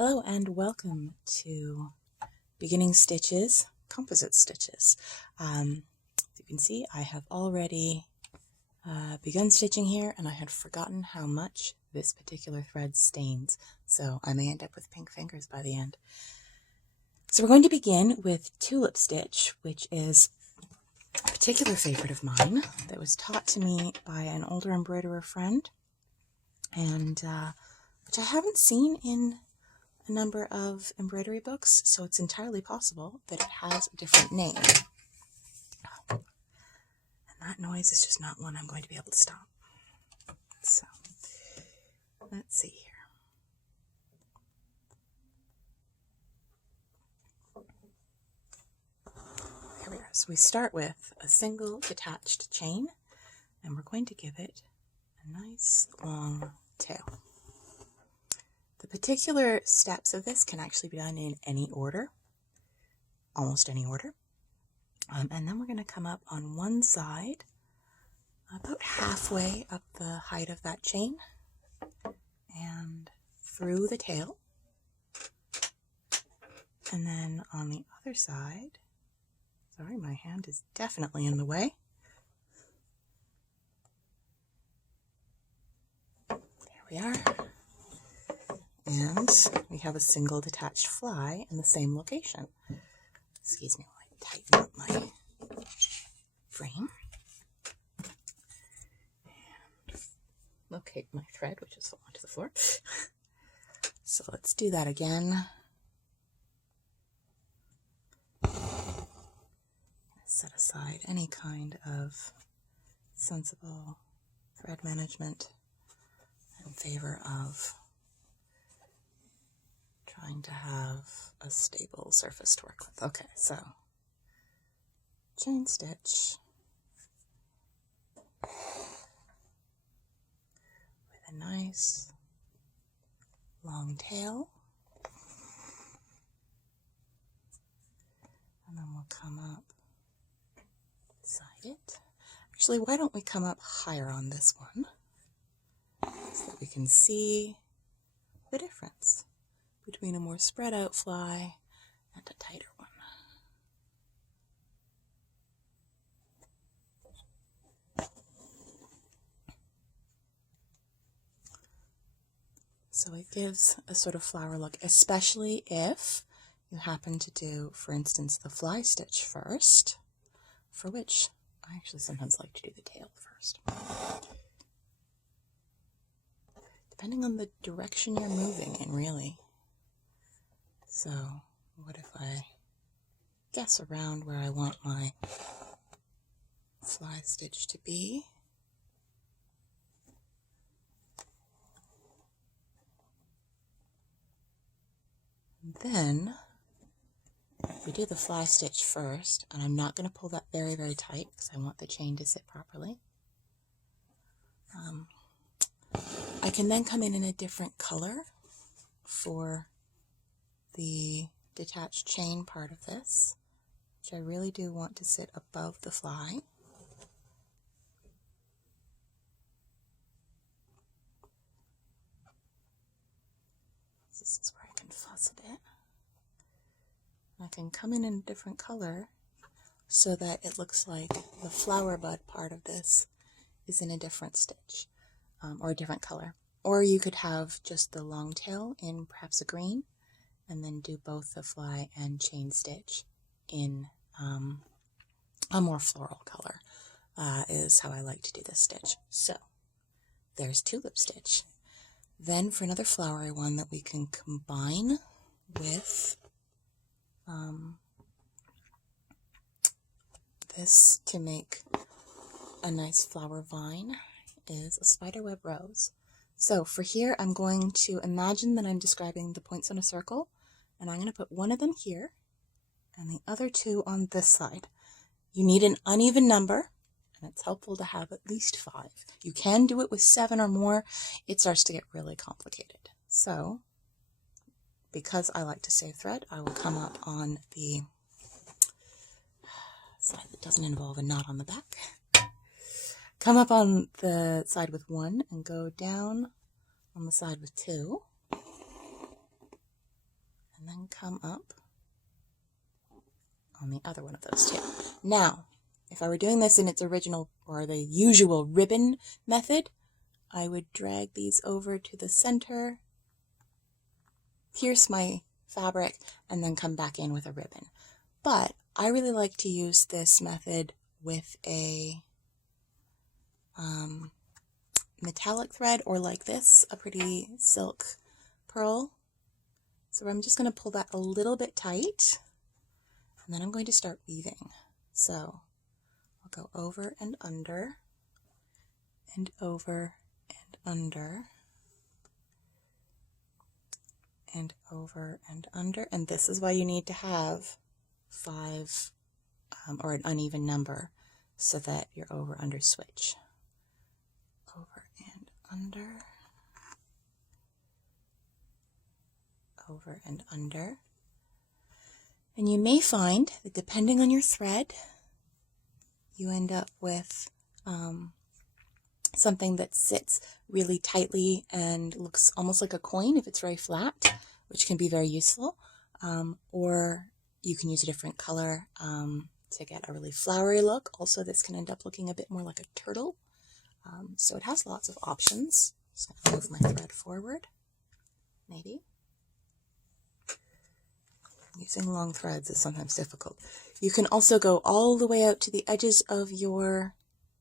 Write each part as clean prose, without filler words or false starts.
Hello and welcome to Beginning Stitches, Composite Stitches. As you can see, I have already begun stitching here, and I had forgotten how much this particular thread stains, so I may end up with pink fingers by the end. So we're going to begin with Tulip Stitch, which is a particular favorite of mine that was taught to me by an older embroiderer friend, and which I haven't seen in a number of embroidery books, so it's entirely possible that it has a different name. And that noise is just not one I'm going to be able to stop. So, let's see here. Here we are. So we start with a single detached chain, and we're going to give it a nice long tail. The particular steps of this can actually be done in any order, almost any order. And then we're going to come up on one side, about halfway up the height of that chain, and through the tail. And then on the other side, sorry, my hand is definitely in the way. There we are. And we have a single detached fly in the same location. Excuse me while I tighten up my frame. And locate my thread, which has fallen to the floor. So let's do that again. Set aside any kind of sensible thread management in favor of trying to have a stable surface to work with. Okay, so chain stitch with a nice long tail, and then we'll come up beside it. Actually, why don't we come up higher on this one so that we can see the difference between a more spread out fly and a tighter one. So it gives a sort of flower look, especially if you happen to do, for instance, the fly stitch first, for which I actually sometimes like to do the tail first. Depending on the direction you're moving in, really. So, what if I guess around where I want my fly stitch to be? And then we do the fly stitch first, and I'm not going to pull that very, very tight because I want the chain to sit properly. I can then come in a different color for the detached chain part of this, which I really do want to sit above the fly. This is where I can fuss a bit. I can come in a different color so that it looks like the flower bud part of this is in a different stitch, or a different color. Or you could have just the long tail in perhaps a green, and then do both the fly and chain stitch in a more floral color, is how I like to do this stitch. So there's Tulip Stitch. Then for another flowery one that we can combine with this to make a nice flower vine is a Spiderweb Rose. So for here, I'm going to imagine that I'm describing the points on a circle, and I'm going to put one of them here and the other two on this side. You need an uneven number, and it's helpful to have at least 5. You can do it with 7 or more. It starts to get really complicated. So because I like to save thread, I will come up on the side that doesn't involve a knot on the back. Come up on the side with 1 and go down on the side with 2. come up on the other one of those two. Now, if I were doing this in its original or the usual ribbon method, I would drag these over to the center, pierce my fabric, and then come back in with a ribbon. But I really like to use this method with a metallic thread, or like this, a pretty silk pearl. So I'm just going to pull that a little bit tight, and then I'm going to start weaving. So I'll go over and under, and over and under, and over and under. And this is why you need to have 5 or an uneven number, so that your over under switch. Over and under, over and under. And you may find that depending on your thread, you end up with something that sits really tightly and looks almost like a coin if it's very flat, which can be very useful. Or you can use a different color to get a really flowery look. Also, this can end up looking a bit more like a turtle. So it has lots of options. So I'll move my thread forward, maybe. Using long threads is sometimes difficult. You can also go all the way out to the edges of your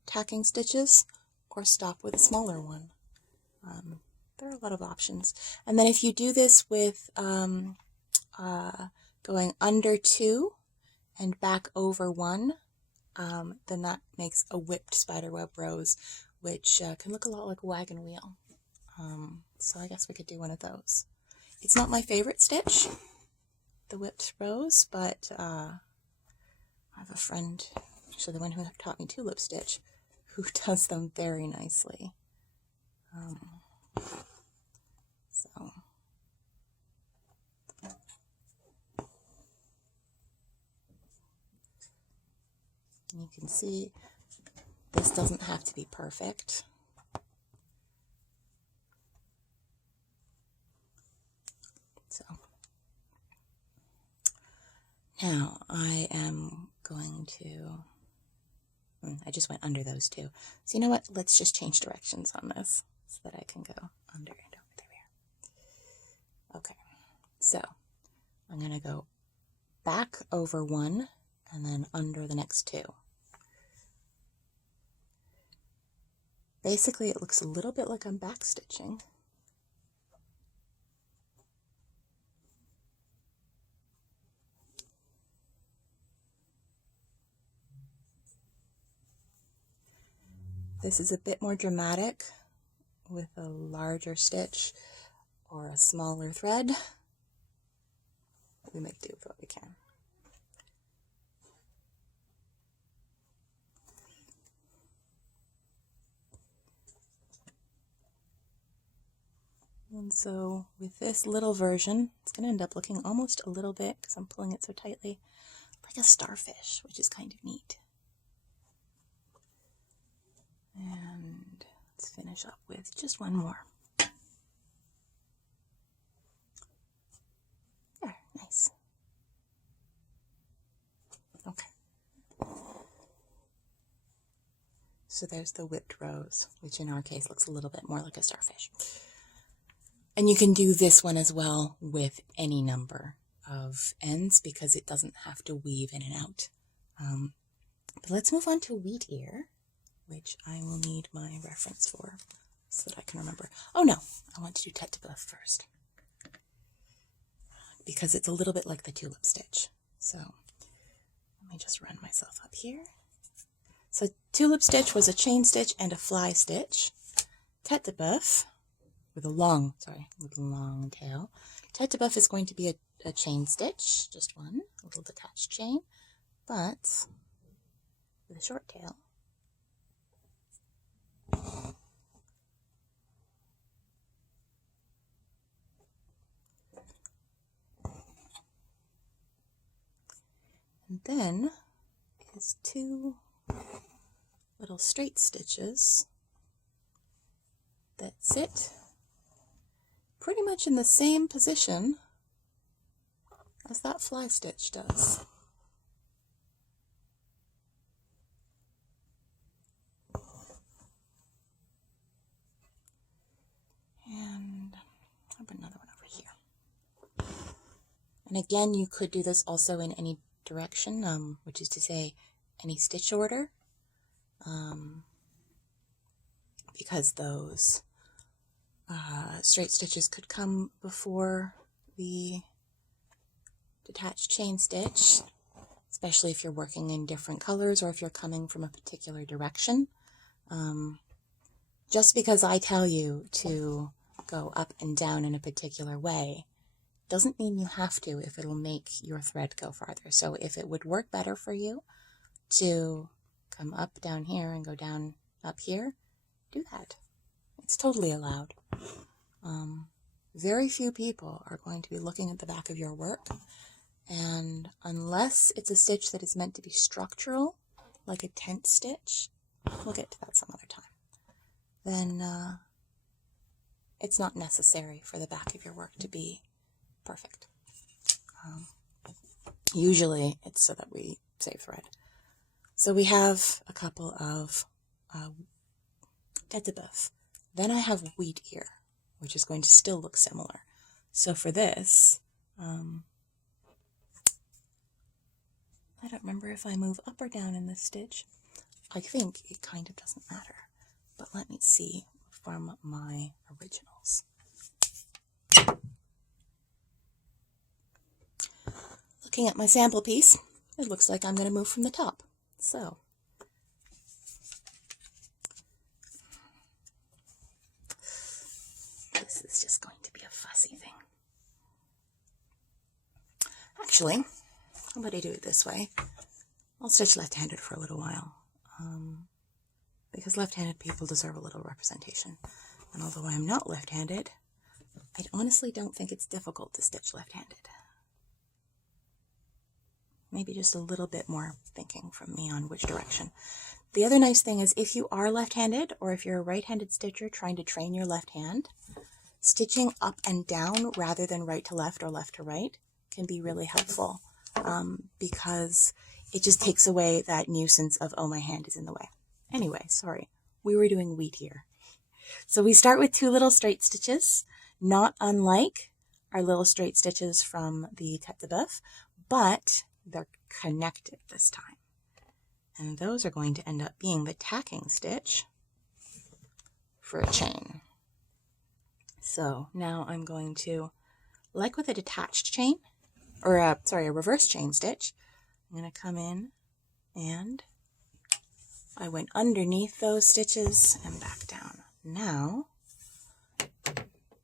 tacking stitches, or stop with a smaller one. There are a lot of options. And then if you do this with going under 2 and back over 1, then that makes a whipped spiderweb rose, which can look a lot like a wagon wheel. So I guess we could do one of those. It's not my favorite stitch, the whipped rose, but I have a friend, actually the one who taught me Tulip Stitch, who does them very nicely. So and you can see this doesn't have to be perfect. So now I am going to, I just went under those two. So you know what? Let's just change directions on this so that I can go under and over there. Okay, so I'm going to go back over 1 and then under the next 2. Basically, it looks a little bit like I'm backstitching. This is a bit more dramatic with a larger stitch or a smaller thread. We make do with what we can. And so with this little version, it's going to end up looking almost a little bit, because I'm pulling it so tightly, like a starfish, which is kind of neat. And let's finish up with just one more. There, nice. Okay. So there's the whipped rose, which in our case looks a little bit more like a starfish. And you can do this one as well with any number of ends, because it doesn't have to weave in and out. But let's move on to wheatear, which I will need my reference for so that I can remember. Oh no, I want to do tête boeuf first, because it's a little bit like the tulip stitch. So let me just run myself up here. So tulip stitch was a chain stitch and a fly stitch. Tête boeuf, with a long tail. Tête boeuf is going to be a chain stitch, just one, a little detached chain, but with a short tail. And then is 2 little straight stitches that sit pretty much in the same position as that fly stitch does. And I'll put another one over here. And again, you could do this also in any direction, which is to say any stitch order, because those straight stitches could come before the detached chain stitch, especially if you're working in different colors or if you're coming from a particular direction. Just because I tell you to go up and down in a particular way doesn't mean you have to if it'll make your thread go farther. So if it would work better for you to come up down here and go down up here, do that. It's totally allowed. Very few people are going to be looking at the back of your work, and unless it's a stitch that is meant to be structural, like a tent stitch, we'll get to that some other time, then it's not necessary for the back of your work to be perfect. Usually it's so that we save thread. So we have a couple of tête boeuf. Then I have wheatear, which is going to still look similar. So for this, I don't remember if I move up or down in this stitch. I think it kind of doesn't matter, but let me see from my originals. Looking at my sample piece, it looks like I'm going to move from the top. So this is just going to be a fussy thing. Actually, how about I do it this way? I'll stitch left-handed for a little while, because left-handed people deserve a little representation. And although I'm not left-handed, I honestly don't think it's difficult to stitch left-handed. Maybe just a little bit more thinking from me on which direction. The other nice thing is if you are left-handed, or if you're a right-handed stitcher trying to train your left hand, stitching up and down rather than right to left or left to right can be really helpful, because it just takes away that nuisance of, oh, my hand is in the way. Anyway, sorry, we were doing wheatear. So we start with 2 little straight stitches, not unlike our little straight stitches from the tête boeuf, but they're connected this time. And those are going to end up being the tacking stitch for a chain. So now I'm going to, like with a detached chain, or a reverse chain stitch, I'm going to come in and I went underneath those stitches and back down. Now,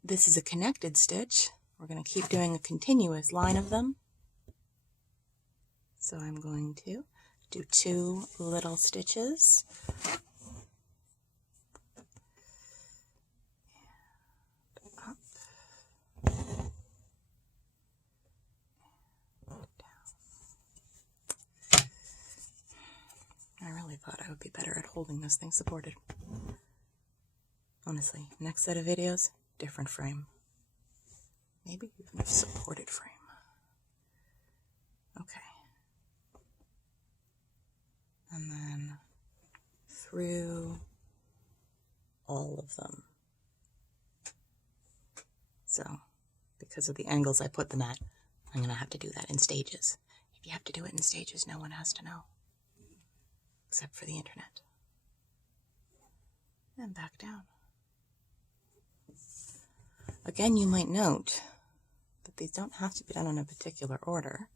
this is a connected stitch. We're going to keep doing a continuous line of them. So I'm going to do 2 little stitches. Up. I really thought I would be better at holding this thing supported. Honestly, next set of videos, different frame. Maybe even a supported frame. Okay. And then through all of them. So, because of the angles I put them at, I'm going to have to do that in stages. If you have to do it in stages, no one has to know. Except for the internet. And back down. Again, you might note that these don't have to be done in a particular order.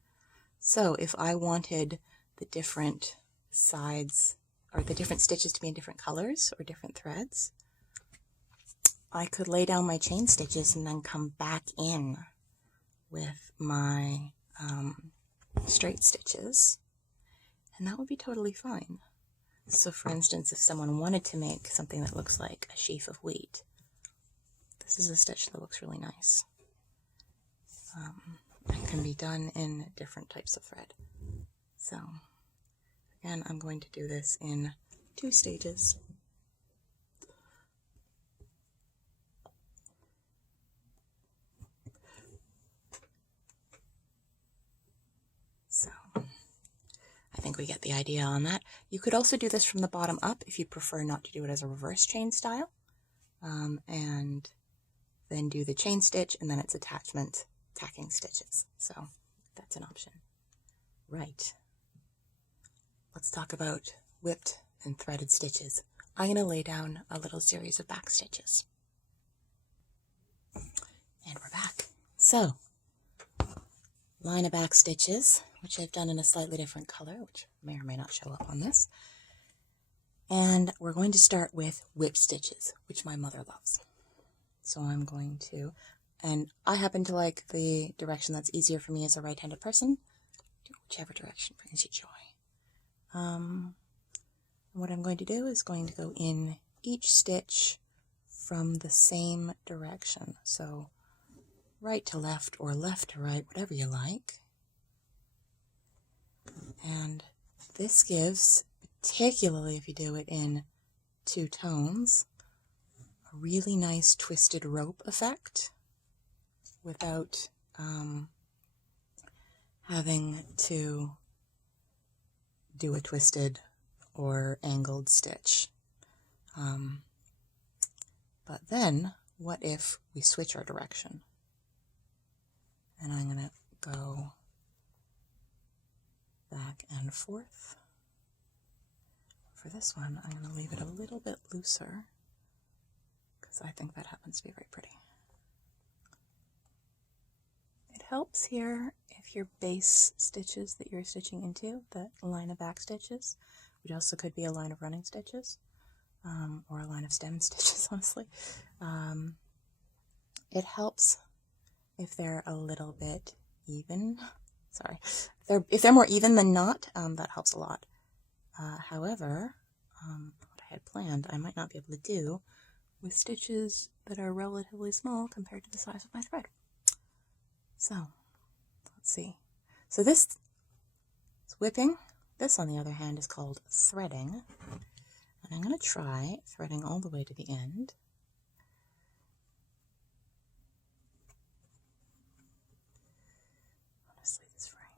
So if I wanted the different sides or the different stitches to be in different colors or different threads, I could lay down my chain stitches and then come back in with my straight stitches, and that would be totally fine. So for instance, if someone wanted to make something that looks like a sheaf of wheat, this is a stitch that looks really nice. It can be done in different types of thread. So again, I'm going to do this in 2 stages. think we get the idea on that. You could also do this from the bottom up if you prefer not to do it as a reverse chain style, and then do the chain stitch and then its attachment tacking stitches. So that's an option. Right. Let's talk about whipped and threaded stitches. I'm going to lay down a little series of back stitches. And we're back. So, line of back stitches, which I've done in a slightly different color, which may or may not show up on this. And we're going to start with whipped stitches, which my mother loves. So I'm going to, and I happen to like the direction that's easier for me as a right-handed person. Do whichever direction brings you joy. What I'm going to do is going to go in each stitch from the same direction. So right to left or left to right, whatever you like. And this gives, particularly if you do it in two tones, a really nice twisted rope effect without having to do a twisted or angled stitch. But then, what if we switch our direction? And I'm going to go back and forth. For this one, I'm going to leave it a little bit looser because I think that happens to be very pretty. It helps here if your base stitches that you're stitching into, that line of back stitches, which also could be a line of running stitches, or a line of stem stitches, honestly. It helps if they're a little bit even. Sorry. If they're more even than not, that helps a lot. However, what I had planned, I might not be able to do with stitches that are relatively small compared to the size of my thread. So, let's see. So this is whipping. This, on the other hand, is called threading. And I'm going to try threading all the way to the end. Honestly, this frame.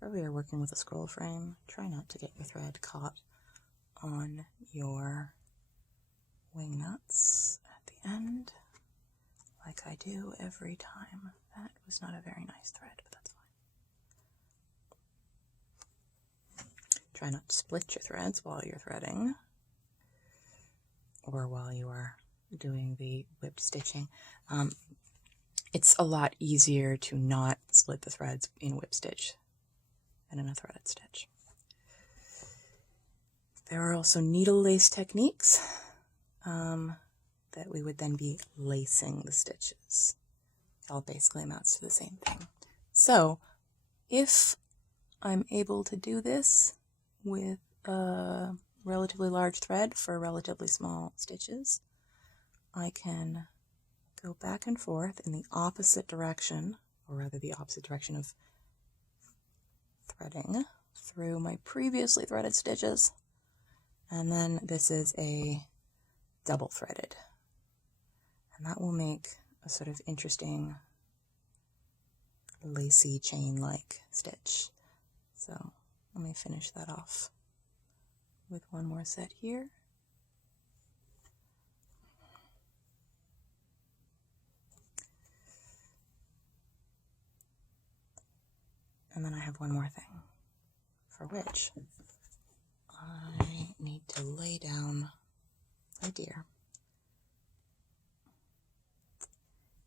Where we are working with a scroll frame, try not to get your thread caught on your wing nuts at the end, like I do every time. That was not a very nice thread, but that's fine. Try not to split your threads while you're threading, or while you are doing the whipped stitching. It's a lot easier to not split the threads in whip stitch than in a threaded stitch. There are also needle lace techniques that we would then be lacing the stitches. It all basically amounts to the same thing. So if I'm able to do this with a relatively large thread for relatively small stitches, I can go back and forth in the opposite direction, or rather the opposite direction of threading through my previously threaded stitches, and then this is a double threaded, and that will make a sort of interesting lacy chain-like stitch. So let me finish that off with one more set here. And then I have one more thing, for which I need to lay down my deer.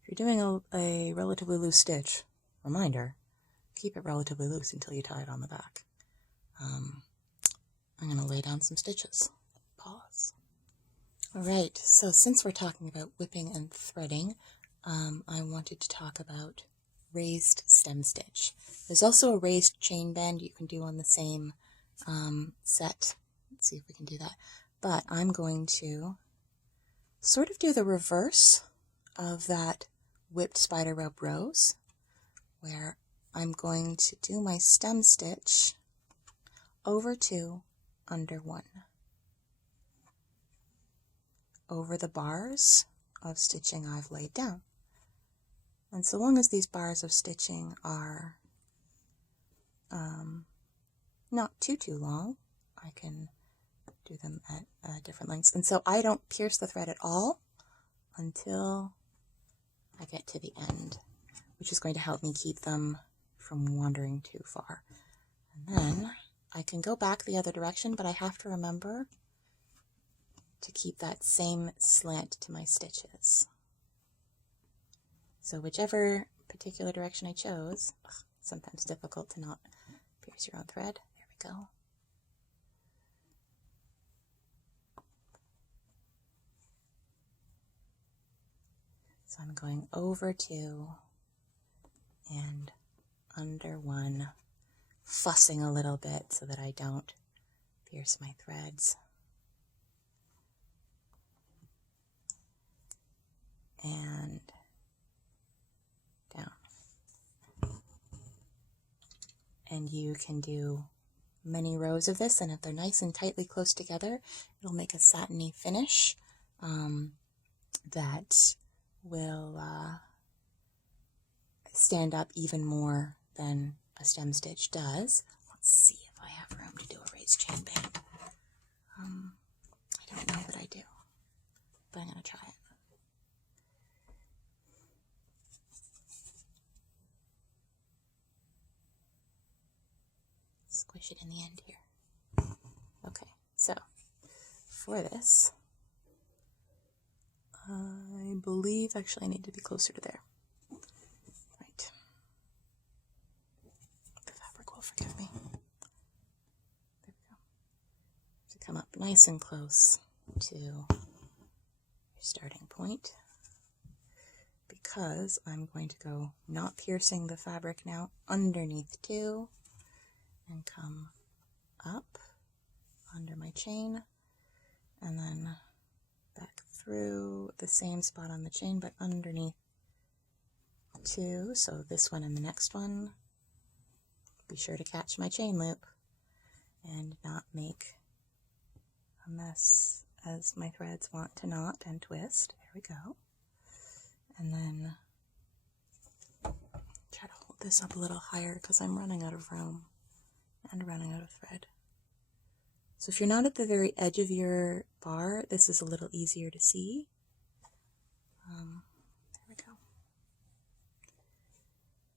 If you're doing a relatively loose stitch, reminder, keep it relatively loose until you tie it on the back. I'm going to lay down some stitches. Pause. Alright, so since we're talking about whipping and threading, I wanted to talk about raised stem stitch. There's also a raised chain bend you can do on the same set. Let's see if we can do that. But I'm going to sort of do the reverse of that whipped Spiderweb Rose, where I'm going to do my stem stitch over 2, under 1, over the bars of stitching I've laid down. And so long as these bars of stitching are not too long, I can do them at different lengths. And so I don't pierce the thread at all until I get to the end, which is going to help me keep them from wandering too far. And then I can go back the other direction, but I have to remember to keep that same slant to my stitches. So whichever particular direction I chose, sometimes difficult to not pierce your own thread. There we go. So I'm going over 2 and under 1, fussing a little bit so that I don't pierce my threads. And down. And you can do many rows of this, and if they're nice and tightly close together, it'll make a satiny finish that will stand up even more than a stem stitch does. Let's see if I have room to do a raised chain band. I don't know that I do, but I'm going to try it. Squish it in the end here. Okay, so for this, I believe actually I need to be closer to there. Right. The fabric will forgive me. There we go. To come up nice and close to your starting point, because I'm going to go not piercing the fabric now underneath 2 and come up under my chain and then back through the same spot on the chain but underneath 2, so this one and the next one. Be sure to catch my chain loop and not make a mess as my threads want to knot and twist. There we go. And then try to hold this up a little higher because I'm running out of room and running out of thread. So if you're not at the very edge of your bar, this is a little easier to see. There we go.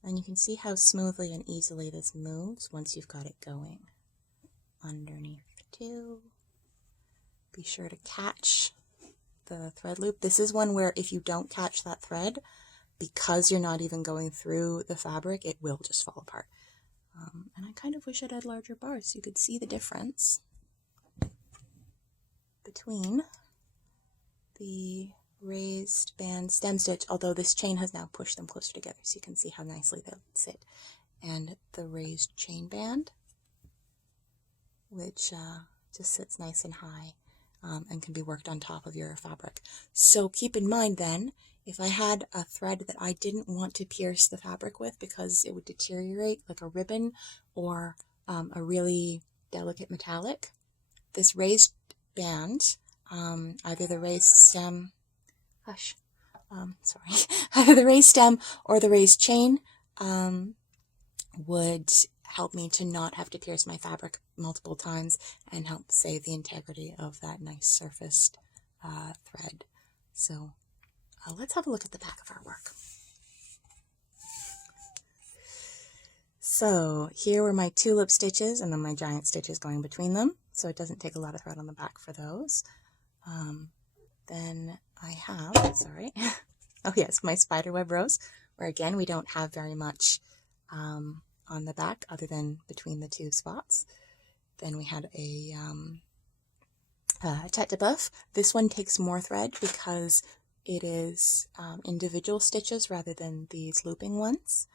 And you can see how smoothly and easily this moves once you've got it going. Underneath 2. Be sure to catch the thread loop. This is one where if you don't catch that thread, because you're not even going through the fabric, it will just fall apart. And I kind of wish I'd had larger bars so you could see the difference between the raised band stem stitch, although this chain has now pushed them closer together so you can see how nicely they'll sit, and the raised chain band, which just sits nice and high and can be worked on top of your fabric. So keep in mind then, if I had a thread that I didn't want to pierce the fabric with because it would deteriorate, like a ribbon or a really delicate metallic, this raised band, either the raised stem, either the raised stem or the raised chain would help me to not have to pierce my fabric multiple times and help save the integrity of that nice surfaced thread. So let's have a look at the back of our work. So here were my tulip stitches and then my giant stitches going between them, so it doesn't take a lot of thread on the back for those. Then I have, oh yes, my Spiderweb Rose, where again we don't have very much on the back other than between the 2 spots. Then we had a tête de boeuf. This one takes more thread because it is individual stitches rather than these looping ones.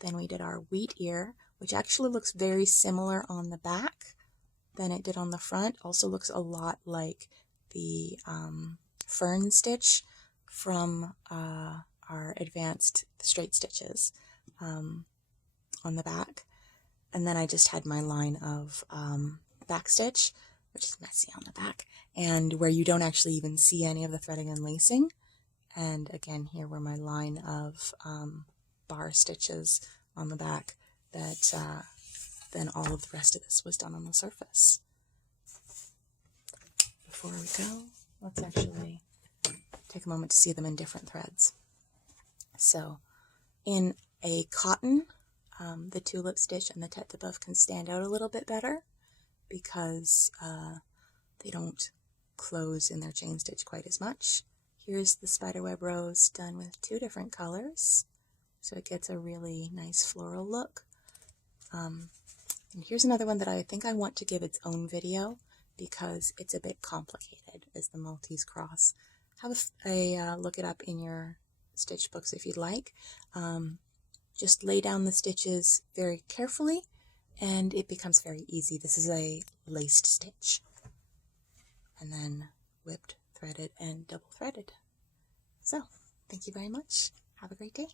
Then we did our wheatear, which actually looks very similar on the back than it did on the front. Also looks a lot like the fern stitch from our advanced straight stitches on the back. And then I just had my line of backstitch, which is messy on the back, and where you don't actually even see any of the threading and lacing. And again, here were my line of bar stitches on the back that then all of the rest of this was done on the surface. Before we go, let's actually take a moment to see them in different threads. So in a cotton, the tulip stitch and the tête boeuf can stand out a little bit better because they don't close in their chain stitch quite as much. Here's the Spiderweb Rose done with 2 different colors, so it gets a really nice floral look. And here's another one that I think I want to give its own video because it's a bit complicated, is the Maltese Cross. Have a look it up in your stitch books if you'd like. Just lay down the stitches very carefully and it becomes very easy. This is a laced stitch. And then whipped, threaded, and double threaded. So, thank you very much. Have a great day.